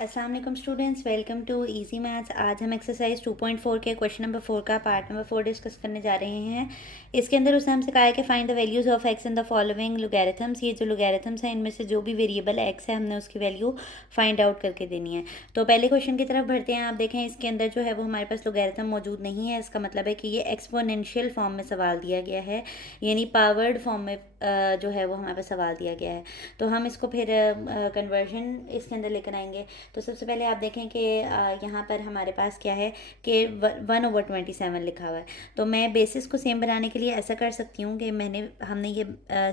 अस्सलाम वालेकुम students, welcome to easy maths. आज हम एक्सरसाइज 2.4 के क्वेश्चन नंबर 4 का पार्ट नंबर 4 डिस्कस करने जा रहे हैं। इसके अंदर उसने हमसे कहा है कि find the values of x in the following logarithms. ये जो लोगैरिथम्स हैं इनमें से जो भी वेरिएबल एक्स है हमने उसकी वैल्यू फाइंड आउट करके देनी है। तो पहले क्वेश्चन की तरफ बढ़ते हैं। आप देखें इसके अंदर जो है वो हमारे पास लोगैरिथम मौजूद नहीं है। इसका मतलब है कि ये एक्सपोनेंशियल फॉर्म में सवाल दिया गया है, यानी पावर्ड फॉर्म में जो है वो हमारे पास सवाल दिया गया है। तो हम इसको फिर कन्वर्जन इसके अंदर लेकर आएंगे। तो सबसे पहले आप देखें कि यहाँ पर हमारे पास क्या है कि 1/27 लिखा हुआ है। तो मैं बेसिस को सेम बनाने के लिए ऐसा कर सकती हूँ कि हमने ये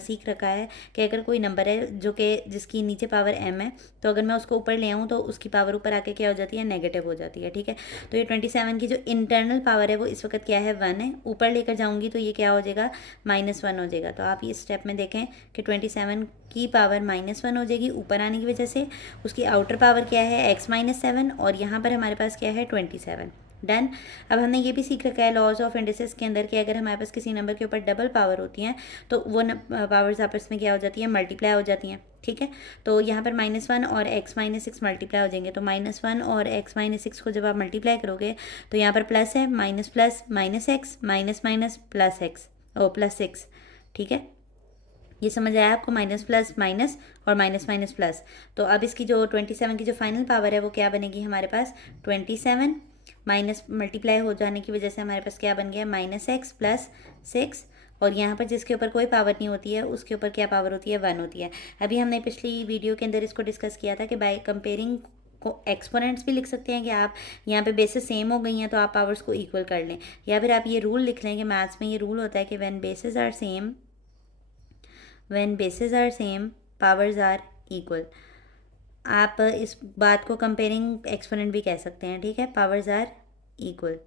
सीख रखा है कि अगर कोई नंबर है जो कि जिसकी नीचे पावर m है, तो अगर मैं उसको ऊपर ले आऊँ तो उसकी पावर ऊपर आके क्या हो जाती है, नेगेटिव हो जाती है। ठीक है, तो ये 27 की जो इंटरनल पावर है वो इस वक्त क्या है, 1 है। ऊपर लेकर जाऊँगी तो ये क्या हो जाएगा, -1 हो जाएगा। तो आप ये स्टेप में देखें कि 27 की पावर -1 हो जाएगी ऊपर आने की वजह से। उसकी आउटर पावर क्या है, x-7, और यहाँ पर हमारे पास क्या है, 27। डन। अब हमने ये भी सीख रखा है लॉज ऑफ इंडिसेस के अंदर कि अगर हमारे पास किसी नंबर के ऊपर डबल पावर होती हैं तो वो पावर्स आपस में क्या हो जाती है, मल्टीप्लाई हो जाती हैं। ठीक है, तो यहाँ पर -1 और x-6 मल्टीप्लाई हो जाएंगे। तो -1 और x-6 को जब आप मल्टीप्लाई करोगे तो यहाँ पर प्लस है, minus plus, -x, minus minus plus x, ओ +6। ठीक है, ये समझ आया आपको, माइनस प्लस माइनस और माइनस माइनस प्लस। तो अब इसकी जो 27 की जो फाइनल पावर है वो क्या बनेगी हमारे पास, 27 माइनस मल्टीप्लाई हो जाने की वजह से हमारे पास क्या बन गया, -x + 6। और यहाँ पर जिसके ऊपर कोई पावर नहीं होती है उसके ऊपर क्या पावर होती है, 1 होती है। अभी हमने पिछली वीडियो के अंदर इसको डिस्कस किया था कि बाय कंपेयरिंग को एक्सपोनेंट्स भी लिख सकते हैं कि आप यहाँ पे बेसिस सेम हो गई हैं तो आप पावर्स को इक्वल कर लें, या फिर आप ये रूल लिख लें कि मैथ्स में ये रूल होता है कि when bases are same, when bases are same, powers are equal। आप इस बात को कंपेयरिंग एक्सपोनेंट भी कह सकते हैं। ठीक है, पावर्स आर इक्वल।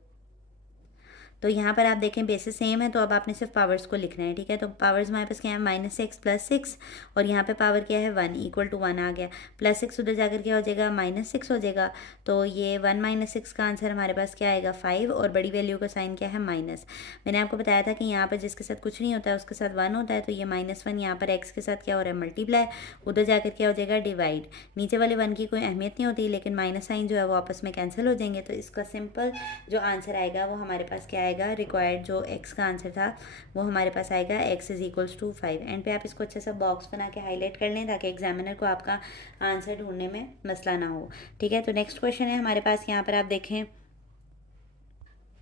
तो यहाँ पर आप देखें बेसिस सेम है तो अब आपने सिर्फ पावर्स को लिखना है। ठीक है, तो पावर्स हमारे पास क्या है, -x + 6, और यहाँ पे पावर क्या है, 1 = 1 आ गया। +6 उधर जाकर क्या हो जाएगा, -6 हो जाएगा। तो ये 1 - 6 का आंसर हमारे पास क्या आएगा, 5, और बड़ी वैल्यू का साइन क्या है, माइनस। मैंने आपको बताया था कि यहाँ पर जिसके साथ कुछ नहीं होता है उसके साथ 1 होता है। तो ये -1 यहाँ पर x के साथ क्या हो रहा है, मल्टीप्लाई, उधर जाकर क्या हो जाएगा, डिवाइड। नीचे वाले 1 की कोई अहमियत नहीं होती, लेकिन माइनस साइन जो है वो आपस में कैंसिल हो जाएंगे। तो इसका सिंपल जो आंसर आएगा वो हमारे पास क्या आएगा, रिक्वायर्ड जो x का आंसर था वो हमारे पास आएगा x = 5। एंड पे आप इसको अच्छा सा बॉक्स बना के हाईलाइट कर लें ताकि एग्जामिनर को आपका आंसर ढूंढने में मसला ना हो। ठीक है, तो नेक्स्ट क्वेश्चन है हमारे पास, यहाँ पर आप देखें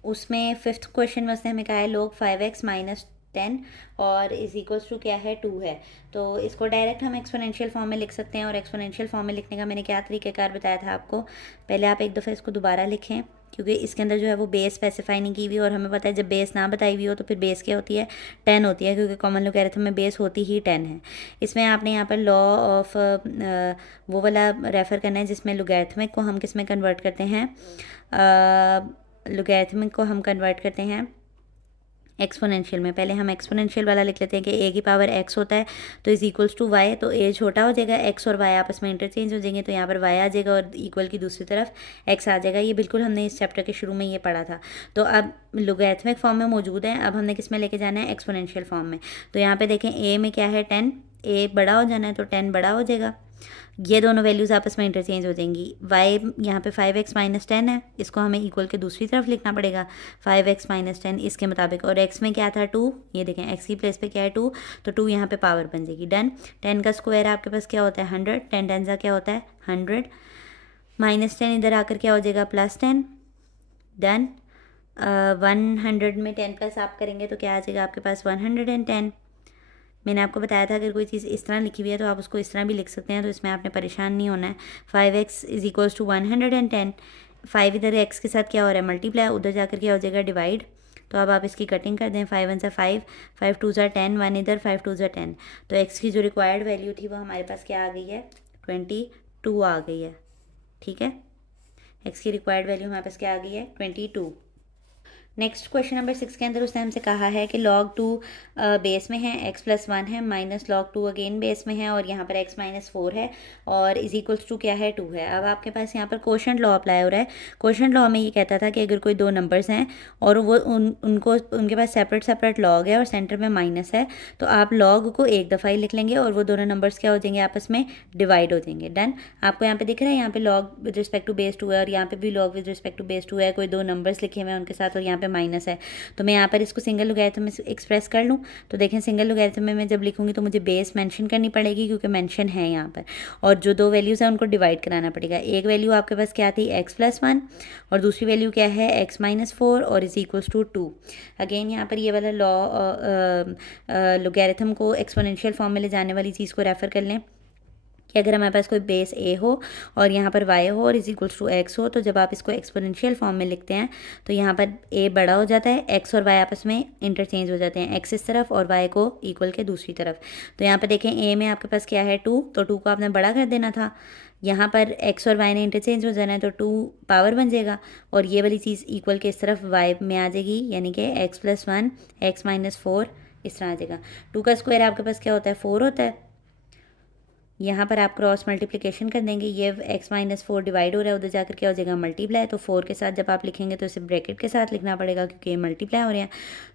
उसमें 5th क्वेश्चन में उसने हमें कहा है लोग 5x - 10 और = क्या है, 2 है। तो इसको डायरेक्ट हम एक्सपोनेंशियल फॉर्म में लिख सकते हैं, और एक्सपोनेंशियल फॉर्म में लिखने का मैंने क्या तरीक़ाकार बताया था आपको। पहले आप एक दफ़ा इसको दोबारा लिखें क्योंकि इसके अंदर जो है वो बेस स्पेसिफाई नहीं की हुई, और हमें पता है जब बेस ना बताई हुई हो तो फिर बेस क्या होती है, 10 होती है, क्योंकि कॉमन लोगैरिथम में बेस होती ही 10 है। इसमें आपने यहाँ पर लॉ ऑफ वो वाला रेफ़र करना है जिसमें लोगैरिथमिक को हम किस में कन्वर्ट करते हैं, लोगैरिथमिक को हम कन्वर्ट करते हैं एक्सपोनेंशियल में। पहले हम एक्सपोनेंशियल वाला लिख लेते हैं कि a की पावर x होता है तो = y, तो a छोटा हो जाएगा, x और y आपस में इंटरचेंज हो जाएंगे, तो यहाँ पर y आ जाएगा और इक्वल की दूसरी तरफ x आ जाएगा। ये बिल्कुल हमने इस चैप्टर के शुरू में ये पढ़ा था। तो अब लोगैरिथमिक फॉर्म में मौजूद है, अब हमने किस में लेके जाना है, एक्सपोनेंशियल फॉर्म में। तो यहाँ पर देखें a में क्या है, 10, a बड़ा हो जाना है तो 10 बड़ा हो जाएगा। ये दोनों वैल्यूज़ आपस में इंटरचेंज हो जाएंगी। y यहाँ पे 5x - 10 है, इसको हमें इक्वल के दूसरी तरफ लिखना पड़ेगा, 5x - 10 इसके मुताबिक। और x में क्या था, 2, ये देखें x की प्लेस पे क्या है, 2, तो 2 यहाँ पे पावर बन जाएगी। डन। 10 का स्क्वायर आपके पास क्या होता है, 100, 10 10 का क्या होता है, 100, -10 इधर आकर क्या हो जाएगा, +10। डन। 100 में 10 प्लस आप करेंगे तो क्या आ जाएगा आपके पास, 110। मैंने आपको बताया था अगर कोई चीज़ इस तरह लिखी हुई है तो आप उसको इस तरह भी लिख सकते हैं, तो इसमें आपने परेशान नहीं होना है। 5x = 110, 5 इधर x के साथ क्या हो रहा है, मल्टीप्लाई, उधर जाकर क्या हो जाएगा, डिवाइड। तो अब आप इसकी कटिंग कर दें, 5 1 5, 5 2 10, 1 इधर, 5 2 10। तो x की जो रिक्वायर्ड वैल्यू थी वो हमारे पास क्या आ गई है, 22 आ गई है। ठीक है, x की रिक्वायर्ड वैल्यू हमारे पास क्या आ गई है, 22। नेक्स्ट क्वेश्चन नंबर 6 के अंदर उसने हमसे कहा है कि log 2 बेस में है, x प्लस 1 है, माइनस log 2 अगेन बेस में है और यहाँ पर x माइनस 4 है और इज इक्वल्स टू क्या है 2 है। अब आपके पास यहाँ पर कोशेंट लॉ अप्लाई हो रहा है। कोशेंट लॉ में ये कहता था कि अगर कोई दो नंबर्स हैं और वो उनको उनके पास सेपरेट सेपरेट लॉग है और सेंटर में माइनस है, तो आप लॉग को एक दफ़ा ही लिख लेंगे और वो दोनों नंबर्स क्या हो जाएंगे, आपस में डिवाइड हो जाएंगे। डन। आपको यहाँ पे दिख रहा है, यहाँ पे log with respect to base 2 है और यहाँ पे भी log with respect to base 2 है। कोई दो नंबर्स लिखे हुए हैं उनके साथ और यहाँ पे माइनस है, तो मैं यहाँ पर इसको सिंगल लोगैरिथम में एक्सप्रेस कर लूँ। तो देखें सिंगल लोगैरिथम में मैं जब लिखूँगी तो मुझे बेस मेंशन करनी पड़ेगी क्योंकि मेंशन है यहाँ पर, और जो दो वैल्यूज़ हैं उनको डिवाइड कराना पड़ेगा। एक वैल्यू आपके पास क्या थी, x प्लस 1 और दूसरी वैल्यू क्या है, x माइनस 4 और इज इक्वल्स टू 2। अगेन यहाँ पर ये वाला लॉ लोगैरिथम को एक्सपोनेंशियल फॉर्म में ले जाने वाली चीज़ को रेफ़र कर लें कि अगर हमारे पास कोई बेस a हो और यहाँ पर y हो और इज इक्वल्स टू x हो, तो जब आप इसको एक्सपोनेंशियल फॉर्म में लिखते हैं तो यहाँ पर a बड़ा हो जाता है, x और y आपस में इंटरचेंज हो जाते हैं, x इस तरफ और y को इक्वल के दूसरी तरफ। तो यहाँ पर देखें a में आपके पास क्या है 2, तो 2 को आपने बड़ा कर देना था। यहाँ पर x और y ने इंटरचेंज हो जाना है तो 2 पावर बन जाएगा और ये वाली चीज़ इक्वल के इस तरफ y में आ जाएगी, यानी कि x प्लस 1 x माइनस 4 इस तरह आ जाएगा। 2 का स्क्वायर आपके पास क्या होता है, 4 होता है। यहाँ पर आप क्रॉस मल्टीप्लिकेशन कर देंगे, ये x माइनस 4 डिवाइड हो रहा है, उधर जाकर क्या हो जाएगा मल्टीप्लाई। तो 4 के साथ जब आप लिखेंगे तो इसे ब्रैकेट के साथ लिखना पड़ेगा क्योंकि ये मल्टीप्लाई हो रहे हैं।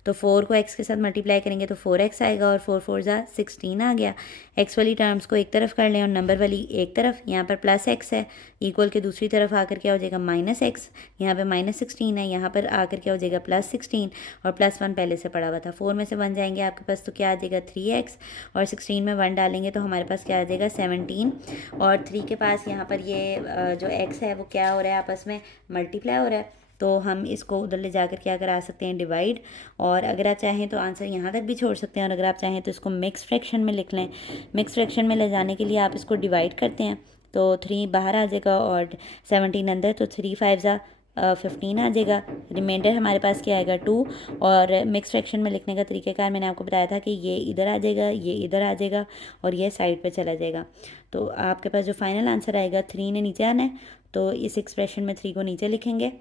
तो 4 को x के साथ मल्टीप्लाई करेंगे तो 4x आएगा और 4 4 जा 16 आ गया। x वाली टर्म्स को एक तरफ कर लें और नंबर वाली एक तरफ। यहाँ पर प्लस x है, इक्वल के दूसरी तरफ आकर क्या हो जाएगा माइनस x, यहाँ पर माइनस 16 है, यहाँ पर आकर क्या हो जाएगा प्लस 16 और प्लस 1 पहले से पड़ा हुआ था। 4 में से 1 जाएंगे आपके पास तो क्या आ जाएगा 3x और 16 में 1 डालेंगे तो हमारे पास क्या आ जाएगा 17 और 3 के पास यहाँ पर ये जो x है वो क्या हो रहा है, आपस में मल्टीप्लाई हो रहा है। तो हम इसको उधर ले जाकर क्या करा सकते हैं, डिवाइड। और अगर आप चाहें तो आंसर यहाँ तक भी छोड़ सकते हैं और अगर आप चाहें तो इसको मिक्स फ्रैक्शन में लिख लें। मिक्स फ्रैक्शन में ले जाने के लिए आप इसको डिवाइड करते हैं तो 3 बाहर आ जाएगा और 17 अंदर, तो 3 5 जा 15 आ जाएगा। रिमाइंडर हमारे पास क्या आएगा 2। और मिक्स फ्रैक्शन में लिखने का तरीक़ाकार मैंने आपको बताया था कि ये इधर आ जाएगा, ये इधर आ जाएगा और ये साइड पे चला जाएगा। तो आपके पास जो फाइनल आंसर आएगा 3 ने नीचे आना है, तो इस एक्सप्रेशन में 3 को नीचे लिखेंगे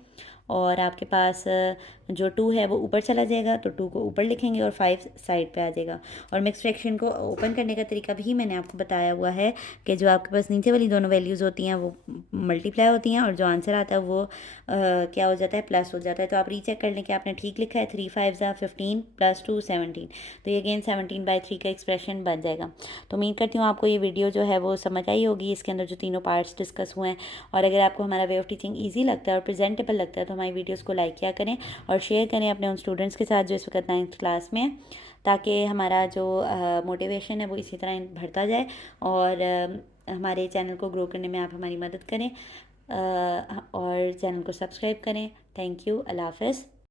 और आपके पास जो 2 है वो ऊपर चला जाएगा, तो 2 को ऊपर लिखेंगे और 5 साइड पे आ जाएगा। और मिक्स फ्रैक्शन को ओपन करने का तरीका भी मैंने आपको बताया हुआ है कि जो आपके पास नीचे वाली दोनों वैल्यूज़ होती हैं वो मल्टीप्लाई होती हैं और जो आंसर आता है वो क्या हो जाता है, प्लस हो जाता है। तो आप रीचेक कर लें कि आपने ठीक लिखा है, 3 5 जा 15 प्लस 2 17, तो ये अगेन 17/3 का एक्सप्रेशन बन जाएगा। तो उम्मीद करती हूँ आपको ये वीडियो जो है वो समझ आई होगी, इसके अंदर जो तीनों पार्ट्स डिस्कस हुए हैं। और अगर आपको हमारा वे ऑफ टीचिंग ईजी लगता है और प्रेजेंटेबल लगता है तो हमारी वीडियोज़ को लाइक किया करें और शेयर करें अपने उन स्टूडेंट्स के साथ जो इस वक्त 9th क्लास में है, ताकि हमारा जो मोटिवेशन है वो इसी तरह बढ़ता जाए और हमारे चैनल को ग्रो करने में आप हमारी मदद करें और चैनल को सब्सक्राइब करें। थैंक यू, अल्लाह हाफ़िज़।